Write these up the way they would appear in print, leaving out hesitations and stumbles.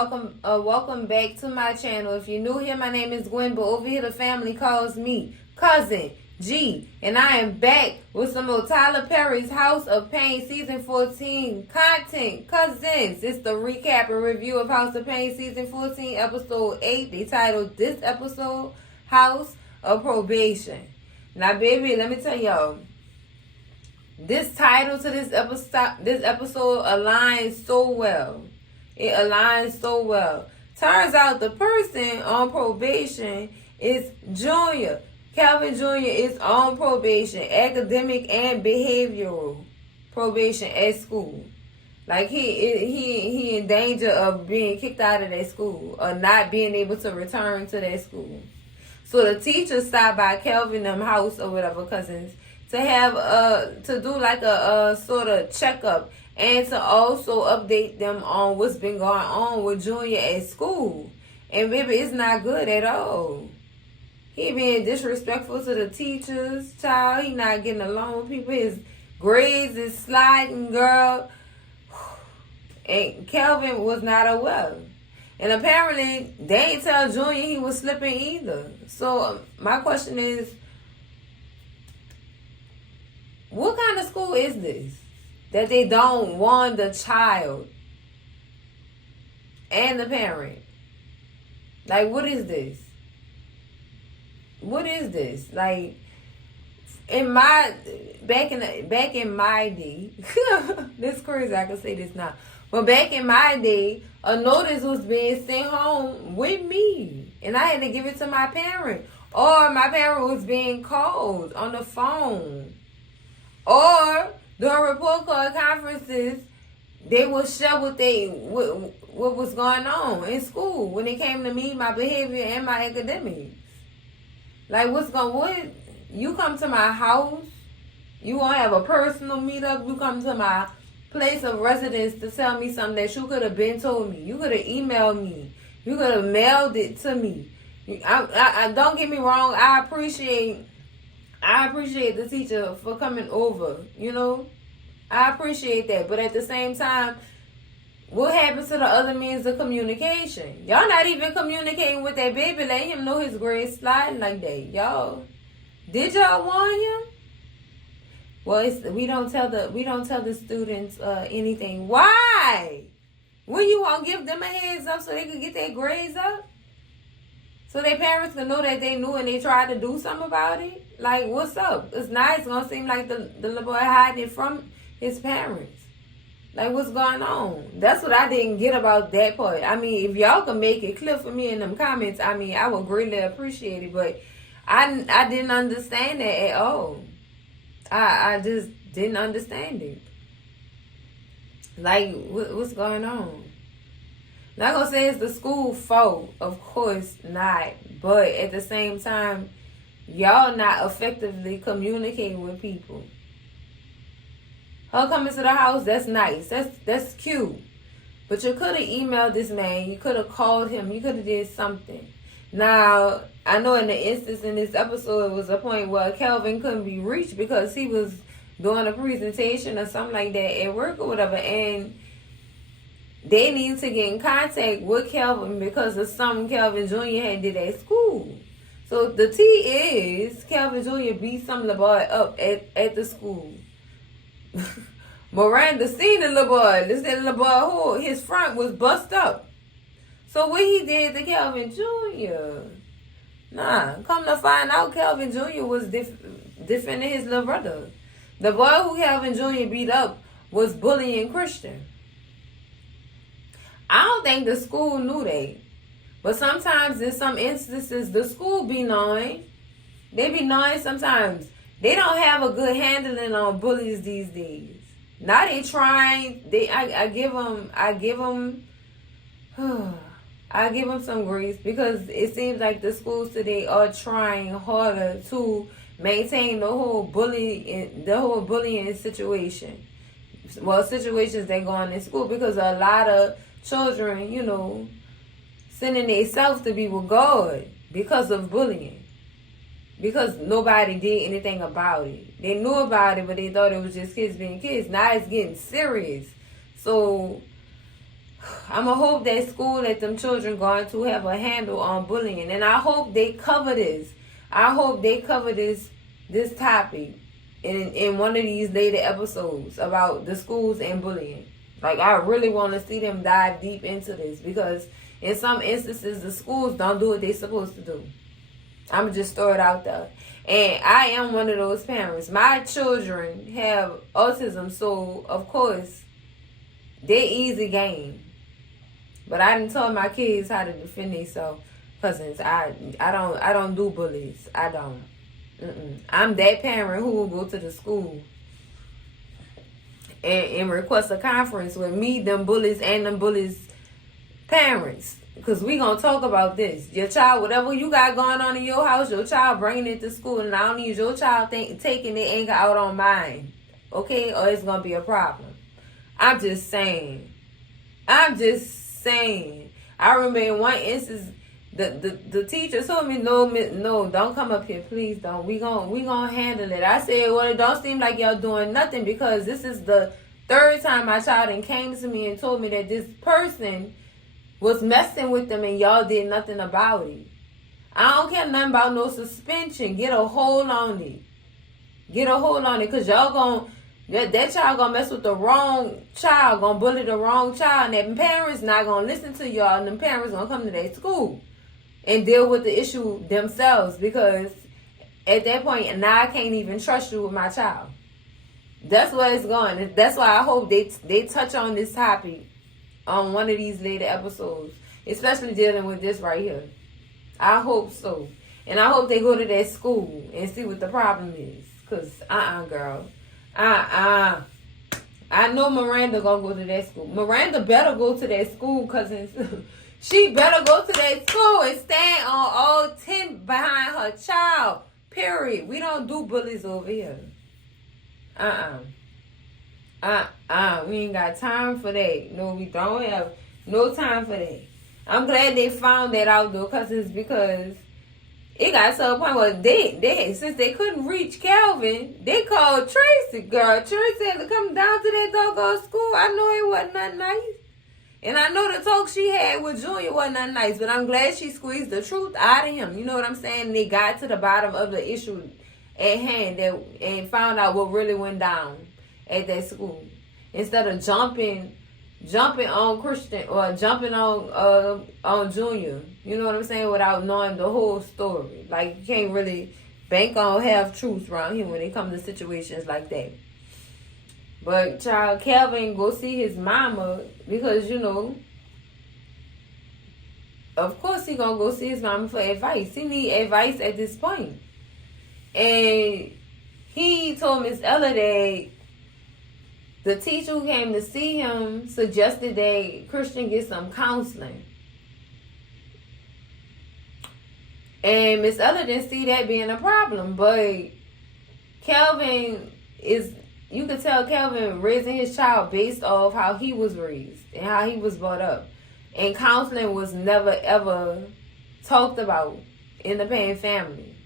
welcome back to my channel. If you're new here, my name is Gwen, but over here the family calls me Cousin G, and I am back with some more Tyler Perry's House of Payne Season 14 content. Cousins, it's the recap and review of House of Payne Season 14, Episode 8. They titled this episode House of Probation. Now, baby, let me tell y'all, this title to this episode aligns so well. It aligns so well. Turns out the person on probation is Junior. Calvin Jr. is on probation, academic and behavioral probation at school. Like he in danger of being kicked out of that school or not being able to return to that school. So the teacher stopped by Calvin them house or whatever, cousins, to have to do like a sort of checkup and to also update them on what's been going on with Junior at school. And baby, it's not good at all. He being disrespectful to the teachers, child. He not getting along with people. His grades is sliding, girl. And Calvin was not aware. And apparently, they ain't tell Junior he was slipping either. So my question is, what kind of school is this that they don't warn the child and the parent? Like, what is this? What is this? Like, back in my day, this crazy I can say this now. But back in my day, a notice was being sent home with me, and I had to give it to my parent, or my parent was being called on the phone. Or during report card conferences, they would share what was going on in school when it came to me, my behavior, and my academics. Like, you come to my house, you won't have a personal meetup, you come to my place of residence to tell me something that you could have been told me. You could have emailed me. You could have mailed it to me. I don't get me wrong, I appreciate the teacher for coming over, you know. I appreciate that. But at the same time, what happens to the other means of communication? Y'all not even communicating with that baby, letting him know his grades sliding like that. Y'all, did y'all warn him? Well, we don't tell the students anything. Why? When you won't give them a heads up so they can get their grades up? So their parents can know that they knew and they tried to do something about it? Like, what's up? It's not. It's going to seem like the little boy hiding it from his parents. Like, what's going on? That's what I didn't get about that part. I mean, if y'all can make it clear for me in them comments, I mean, I would greatly appreciate it. But I didn't understand that at all. I just didn't understand it. Like, what's going on? Not gonna say it's the school fault, of course not. But at the same time, y'all not effectively communicating with people. Her coming to the house, that's nice. That's cute. But you could have emailed this man. You could have called him. You could have did something. Now, I know in the instance in this episode, it was a point where Calvin couldn't be reached because he was doing a presentation or something like that at work or whatever. And they need to get in contact with Calvin because of something Calvin Jr. had did at school. So the T is Calvin Jr. beat some little boy up at the school. Miranda seen the little boy. This little boy who his front was bust up. So what he did to Calvin Jr. Nah, come to find out, Calvin Jr. was defending his little brother. The boy who Calvin Jr. beat up was bullying Christian. I don't think the school knew that. But sometimes in some instances, the school be knowing. They be knowing sometimes. They don't have a good handling on bullies these days. Now they trying. I give them some grace because it seems like the schools today are trying harder to maintain the whole bullying situation. Well, situations that go on in school because a lot of children, you know, sending themselves to be with God because of bullying. Because nobody did anything about it. They knew about it, but they thought it was just kids being kids. Now it's getting serious. So I'ma hope that school that them children going to have a handle on bullying, and I hope they cover this. I hope they cover this topic in one of these later episodes about the schools and bullying. Like, I really want to see them dive deep into this, because in some instances the schools don't do what they're supposed to do. I'm just throw it out there. And I am one of those parents. My children have autism, so of course they're easy game. But I didn't tell my kids how to defend themselves. Cousins, I don't do bullies. I don't. I'm that parent who will go to the school and request a conference with me, them bullies, and them bullies' parents. Because we going to talk about this. Your child, whatever you got going on in your house, your child bringing it to school, and I don't need your child taking their anger out on mine. Okay? Or it's going to be a problem. I'm just saying. I remember in one instance, the teacher told me, no, don't come up here, please don't. We gonna handle it. I said, well, it don't seem like y'all doing nothing, because this is the third time my child came to me and told me that this person was messing with them and y'all did nothing about it. I don't care nothing about no suspension. Get a hold on it. Because y'all gonna, that child gonna mess with the wrong child, gonna bully the wrong child, and that parents not gonna listen to y'all, and them parents gonna come to their school and deal with the issue themselves, because at that point, now I can't even trust you with my child. That's where it's going. That's why I hope they touch on this topic on one of these later episodes, especially dealing with this right here. I hope so. And I hope they go to that school and see what the problem is. Because, girl. I know Miranda gonna go to that school. Miranda better go to that school, cousins. She better go to that school and stand on all 10 behind her child. Period. We don't do bullies over here. We ain't got time for that. No, we don't have no time for that. I'm glad they found that out though, cousins, because it got to a point where they since they couldn't reach Calvin, they called Tracy. Girl, Tracy had to come down to that doggone school. I know it wasn't nothing nice. And I know the talk she had with Junior wasn't nothing nice, but I'm glad she squeezed the truth out of him. You know what I'm saying? And they got to the bottom of the issue at hand and found out what really went down at that school. Instead of jumping on Christian or jumping on Junior, you know what I'm saying, without knowing the whole story. Like, you can't really bank on half truths around here when it comes to situations like that. But child, Calvin go see his mama because, you know, of course he gonna go see his mama for advice. He need advice at this point. And he told Miss Ella that the teacher who came to see him suggested that Christian get some counseling. And Miss Ella didn't see that being a problem. But Calvin is, you could tell Calvin raising his child based off how he was raised and how he was brought up. And counseling was never, ever talked about in the Payne family.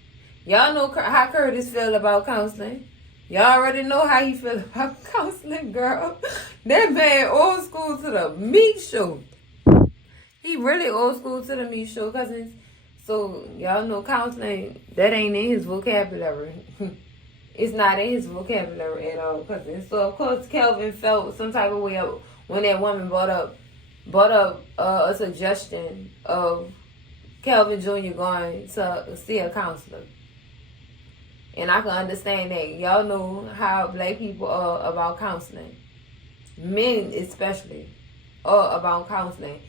Y'all know how Curtis feel about counseling. Y'all already know how he feel about counseling, girl. That man old school to the meat show. He really old school to the meat show, cousins. So, y'all know counseling, that ain't in his vocabulary. It's not in his vocabulary at all, cousins. So, of course, Kelvin felt some type of way when that woman brought up a suggestion of Kelvin Jr. going to see a counselor. And I can understand that. Y'all know how black people are about counseling. Men especially are about counseling.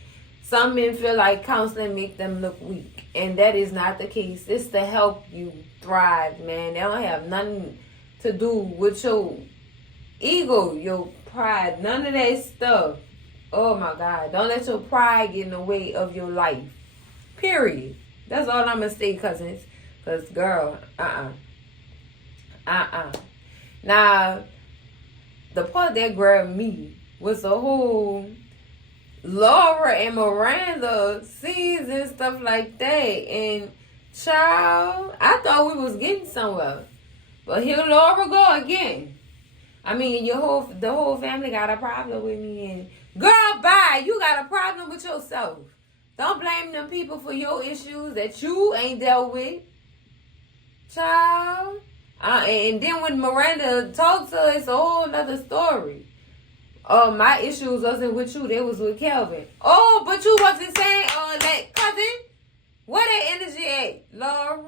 Some men feel like counseling make them look weak. And that is not the case. It's to help you thrive, man. They don't have nothing to do with your ego, your pride, none of that stuff. Oh my God. Don't let your pride get in the way of your life. Period. That's all I'm going to say, cousins. Because, girl, Now, the part that grabbed me was the whole Laura and Miranda scenes and stuff like that. And child, I thought we was getting somewhere. But here Laura go again. I mean, the whole family got a problem with me, and Girl, bye. You got a problem with yourself. Don't blame them people for your issues that you ain't dealt with. Child. And then when Miranda talked to her, it's a whole other story. Oh, my issues wasn't with you. They was with Kelvin. Oh, but you wasn't saying, that cousin. Where that energy at, Laura?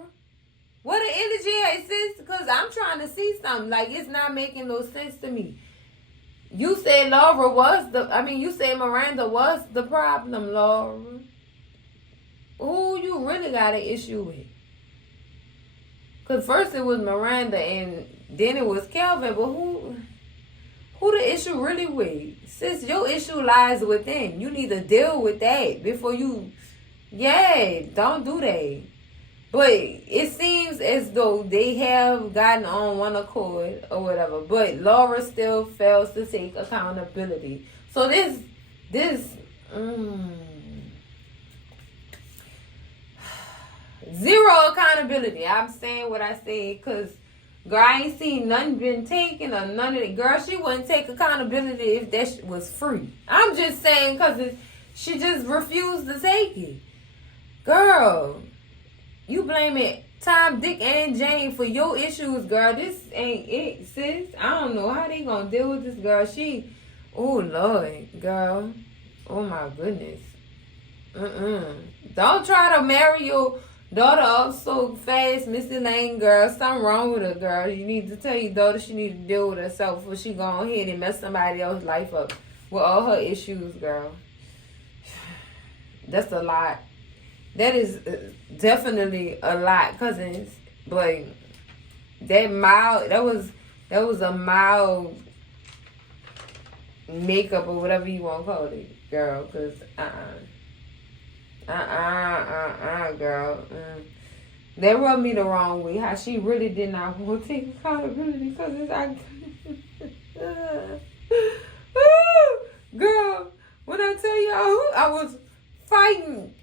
Where the energy at, sis? Because I'm trying to see something. Like, it's not making no sense to me. You said you said Miranda was the problem, Laura. Who you really got an issue with? Because first it was Miranda and then it was Kelvin, but who the issue really with? Sis, your issue lies within. You need to deal with that before you, don't do that. But it seems as though they have gotten on one accord or whatever. But Laura still fails to take accountability. So this zero accountability. I'm saying what I said because, girl, I ain't seen nothing been taken or none of it. Girl, she wouldn't take accountability if that shit was free. I'm just saying because she just refused to take it. Girl, you blaming Tom, Dick, and Jane for your issues, girl. This ain't it, sis. I don't know how they gonna deal with this girl. Oh, Lord, girl. Oh, my goodness. Don't try to marry your daughter up so fast, Mr. Lane, girl. Something wrong with her, girl. You need to tell your daughter she need to deal with herself before she go ahead and mess somebody else's life up with all her issues, girl. That's a lot. That is definitely a lot, cousins. But that was a mild makeup or whatever you want to call it, girl. Cause girl. That rubbed me the wrong way. How she really did not want to take accountability, cousins. Girl, when I tell y'all, I was fighting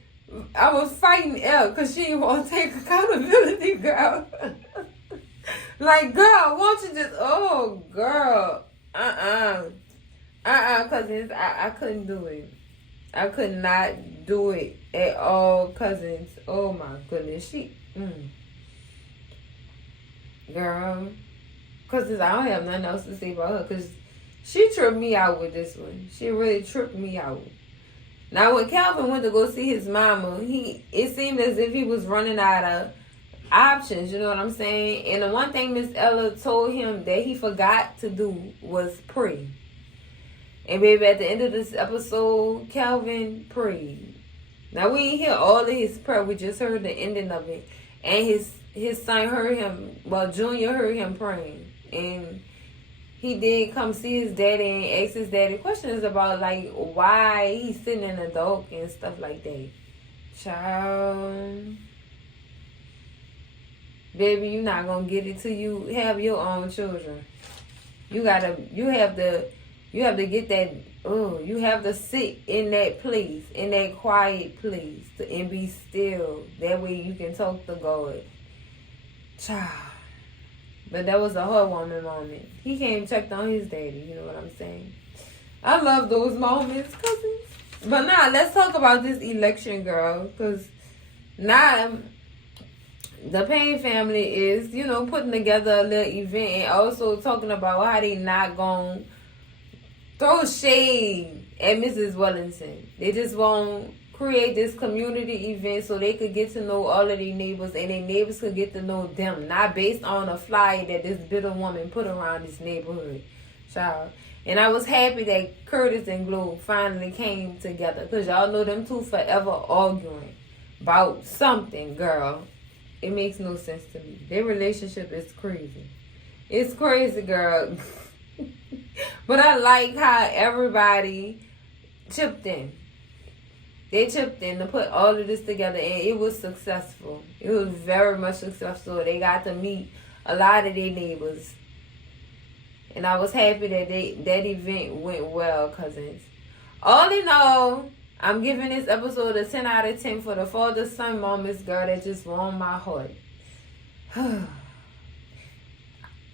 Elle because she didn't want to take accountability, girl. Like, girl, won't you just, girl. Cousins, I couldn't do it. I could not do it at all, cousins. Oh, my goodness. Girl. Cousins, I don't have nothing else to say about her because she tripped me out with this one. She really tripped me out. Now, when Calvin went to go see his mama, it seemed as if he was running out of options, you know what I'm saying? And the one thing Miss Ella told him that he forgot to do was pray. And baby, at the end of this episode, Calvin prayed. Now, we didn't hear all of his prayer. We just heard the ending of it. And his son heard him, Junior heard him praying. And he did come see his daddy and ask his daddy questions about, like, why he's sitting in the dark and stuff like that. Child. Baby, you're not going to get it till you have your own children. You have to get that, you have to sit in that place, in that quiet place, and be still. That way you can talk to God. Child. But that was a heartwarming moment. He came and checked on his daddy, you know what I'm saying? I love those moments, cousins. But now, let's talk about this election, girl. Because now, the Payne family is, putting together a little event and also talking about how they not going to throw shade at Mrs. Wellington. They just want to create this community event so they could get to know all of their neighbors and their neighbors could get to know them. Not based on a flyer that this bitter woman put around this neighborhood. Child. And I was happy that Curtis and Globe finally came together. Because y'all know them two forever arguing about something, girl. It makes no sense to me. Their relationship is crazy. It's crazy, girl. But I like how everybody chipped in. They chipped in to put all of this together, and it was successful. It was very much successful. They got to meet a lot of their neighbors. And I was happy that that event went well, cousins. All in all, I'm giving this episode a 10 out of 10 for the father-son moments, girl, that just warmed my heart.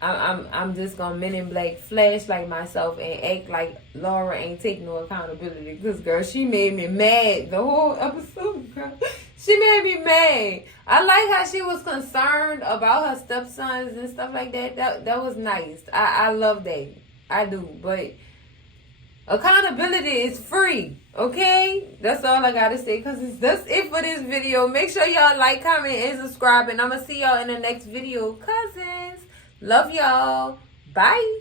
I'm just gonna Men in Black flash like myself and act like Laura ain't take no accountability. Cause girl, she made me mad the whole episode. Girl, she made me mad. I like how she was concerned about her stepsons and stuff like that. That was nice. I love that. I do. But accountability is free. Okay, that's all I gotta say. Cause that's it for this video. Make sure y'all like, comment, and subscribe. And I'ma see y'all in the next video, cousins. Love y'all. Bye.